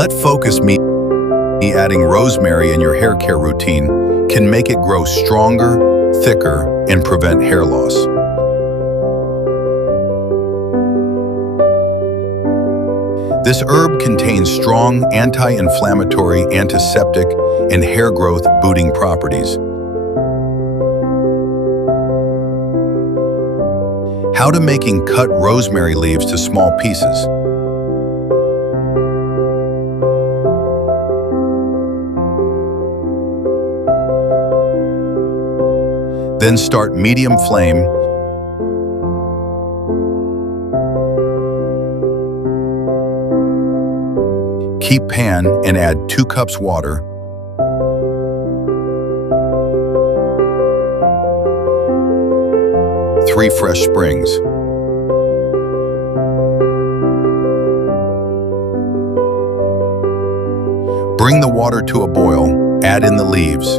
Let focus me adding rosemary in your hair care routine can make it grow stronger, thicker, and prevent hair loss. This herb contains strong anti-inflammatory, antiseptic, and hair growth boosting properties. How to making cut rosemary leaves to small pieces. Then start medium flame. Keep pan and add 2 cups water. Three fresh sprigs. Bring the water to a boil, add in the leaves.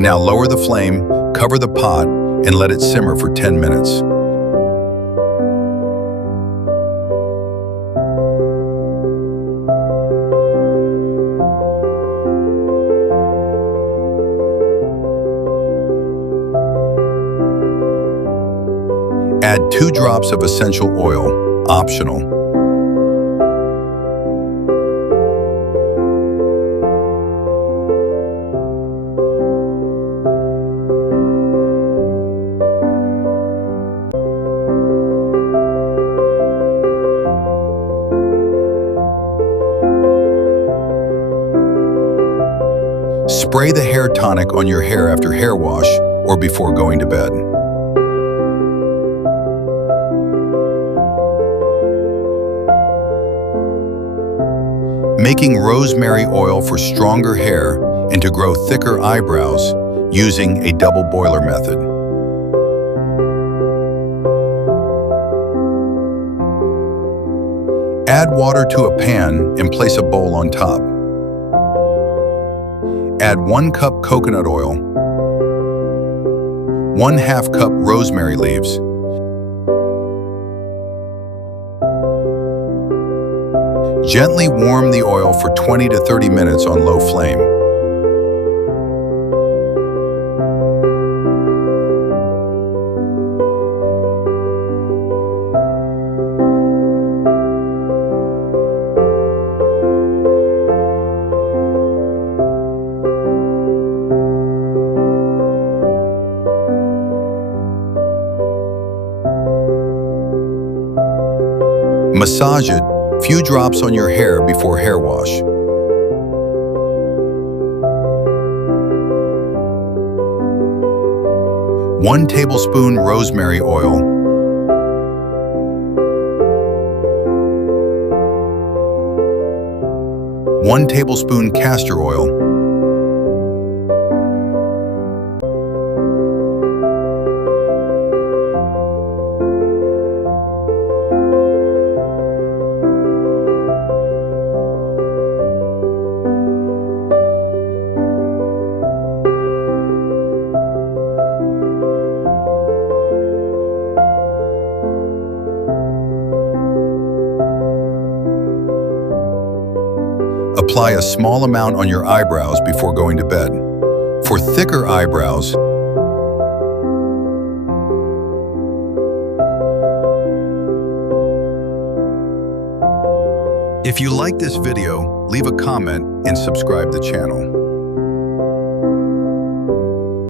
Now lower the flame, cover the pot, and let it simmer for 10 minutes. Add 2 drops of essential oil, optional. Spray the hair tonic on your hair after hair wash or before going to bed. Making rosemary oil for stronger hair and to grow thicker eyebrows using a double boiler method. Add water to a pan and place a bowl on top. Add 1 cup coconut oil, 1/2 cup rosemary leaves, gently warm the oil for 20 to 30 minutes on low flame. Massage it, few drops on your hair before hair wash. One tablespoon rosemary oil, 1 tablespoon castor oil, apply a small amount on your eyebrows before going to bed. For thicker eyebrows, if you like this video, leave a comment and subscribe the channel.